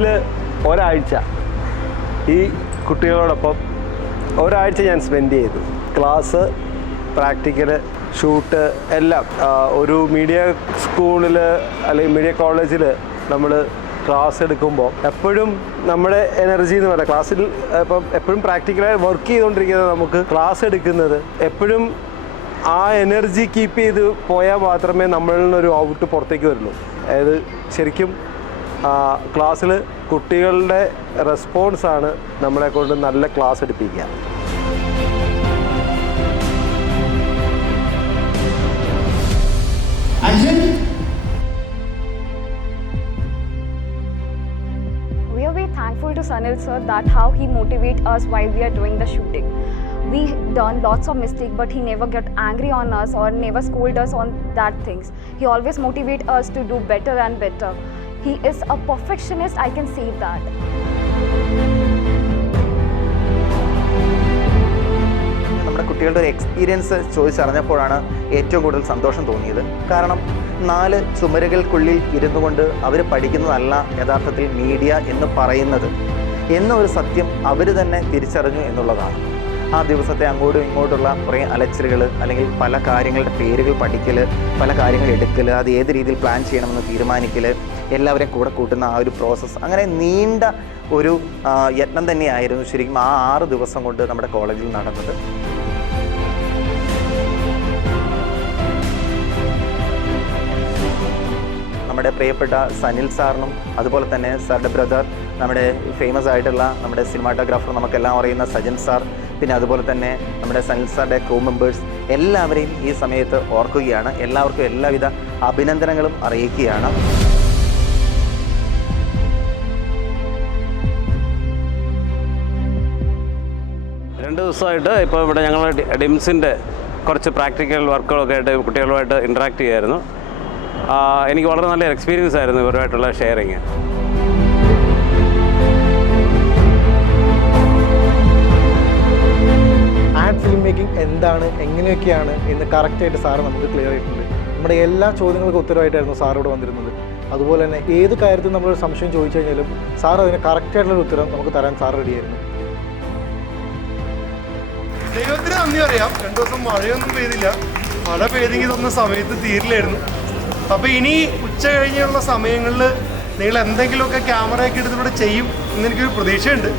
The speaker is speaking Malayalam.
ക്ലാസ്സിൽ ഒരാഴ്ച ഈ കുട്ടികളോടൊപ്പം ഒരാഴ്ച ഞാൻ സ്പെൻഡ് ചെയ്തു. ക്ലാസ്, പ്രാക്ടിക്കൽ, ഷൂട്ട് എല്ലാം. ഒരു മീഡിയ സ്കൂളിൽ അല്ലെങ്കിൽ മീഡിയ കോളേജിൽ നമ്മൾ ക്ലാസ് എടുക്കുമ്പോൾ എപ്പോഴും നമ്മുടെ എനർജി എന്ന് പറയുന്നത് ക്ലാസ്സിൽ ഇപ്പം എപ്പോഴും പ്രാക്ടിക്കലായി വർക്ക് ചെയ്തുകൊണ്ടിരിക്കുന്നത് നമുക്ക് ക്ലാസ് എടുക്കുന്നത് എപ്പോഴും ആ എനർജി കീപ്പ് ചെയ്ത് പോയാൽ മാത്രമേ നമ്മളിൽ നിന്നൊരു ഔട്ട് പുറത്തേക്ക് വരുള്ളൂ. അതായത് ശരിക്കും ക്ലാസ്സിൽ കുട്ടികളുടെ റെസ്പോൺസാണ് നമ്മളെ കൊണ്ട് നല്ല class എടുപ്പിക്കുക. We are very thankful to Sanil sir that how he motivates us while we are doing the shooting. We done lots of mistakes, but he never get angry on us or never scold us on that things. He always motivate us to do better and better. He is a perfectionist, I can say that. നമ്മുടെ കുട്ടികളുടെ ഒരു എക്സ്പീരിയൻസ് ചോദിച്ചറിഞ്ഞപ്പോഴാണ് ഏറ്റവും കൂടുതൽ സന്തോഷം തോന്നിയത്. കാരണം 4 ചുമരുകൾക്കുള്ളിൽ ഇരുന്നു കൊണ്ട് അവർ പഠിക്കുന്നതല്ല യഥാർത്ഥത്തിൽ മീഡിയ എന്ന് പറയുന്നത് എന്നൊരു സത്യം അവർ തന്നെ തിരിച്ചറിഞ്ഞു എന്നുള്ളതാണ്. ആ ദിവസത്തെ അങ്ങോട്ടും ഇങ്ങോട്ടുള്ള കുറേ അലച്ചിലുകൾ, അല്ലെങ്കിൽ പല കാര്യങ്ങളുടെ പേരുകൾ പഠിക്കൽ, പല കാര്യങ്ങൾ എടുക്കൽ, അത് ഏത് രീതിയിൽ പ്ലാൻ ചെയ്യണമെന്ന് തീരുമാനിക്കൽ, എല്ലാവരെയും കൂടെ കൂട്ടുന്ന ആ ഒരു പ്രോസസ്സ്, അങ്ങനെ നീണ്ട ഒരു യത്നം തന്നെയായിരുന്നു ശരിക്കും ആ 6 ദിവസം കൊണ്ട് നമ്മുടെ കോളേജിൽ നടന്നത്. നമ്മുടെ പ്രിയപ്പെട്ട സനിൽ സാറിനും അതുപോലെ തന്നെ സാറിൻ്റെ ബ്രദർ, നമ്മുടെ ഫേമസ് ആയിട്ടുള്ള നമ്മുടെ സിനിമാറ്റോഗ്രാഫർ നമുക്കെല്ലാം അറിയുന്ന സജൻ സാർ, പിന്നെ അതുപോലെ തന്നെ നമ്മുടെ സനിൽ സാറിൻ്റെ ക്രൂ മെമ്പേഴ്സ് എല്ലാവരെയും ഈ സമയത്ത് ഓർക്കുകയാണ്. എല്ലാവർക്കും എല്ലാവിധ അഭിനന്ദനങ്ങളും അറിയിക്കുകയാണ്. രണ്ട് ദിവസമായിട്ട് ഇപ്പോൾ ഇവിടെ ഞങ്ങൾ ഡിംസിൻ്റെ കുറച്ച് പ്രാക്ടിക്കൽ വർക്കുകളൊക്കെ ആയിട്ട് കുട്ടികളുമായിട്ട് ഇൻട്രാക്ട് ചെയ്യായിരുന്നു. എനിക്ക് വളരെ നല്ല എക്സ്പീരിയൻസ് ആയിരുന്നു ഇവരുമായിട്ടുള്ള ഷെയറിങ്. ആഡ് ഫിലിം മേക്കിംഗ് എന്താണ്, എങ്ങനെയൊക്കെയാണ് എന്ന് കറക്റ്റായിട്ട് സാറ് നമുക്ക് ക്ലിയർ ചെയ്തിട്ടുണ്ട്. നമ്മുടെ എല്ലാ ചോദ്യങ്ങൾക്കും ഉത്തരവായിട്ടായിരുന്നു സാർ ഇവിടെ വന്നിരുന്നത്. അതുപോലെ തന്നെ ഏത് കാര്യത്തിൽ നമ്മളൊരു സംശയം ചോദിച്ചു കഴിഞ്ഞാലും സാർ അതിന് കറക്റ്റായിട്ടുള്ളൊരു ഉത്തരം നമുക്ക് തരാൻ സാർ റെഡിയായിരുന്നു. ദൈവത്തിന് നന്ദി പറയാം. 2 ദിവസം മഴയൊന്നും പെയ്തില്ല. മഴ പെയ്തെങ്കിൽ ഇതൊന്നും സമയത്ത് തീരില്ലായിരുന്നു. അപ്പോൾ ഇനി ഉച്ച കഴിഞ്ഞുള്ള സമയങ്ങളിൽ നിങ്ങൾ എന്തെങ്കിലുമൊക്കെ ക്യാമറയൊക്കെ എടുത്തിവിടെ ചെയ്യും എന്നെനിക്കൊരു പ്രതീക്ഷയുണ്ട്.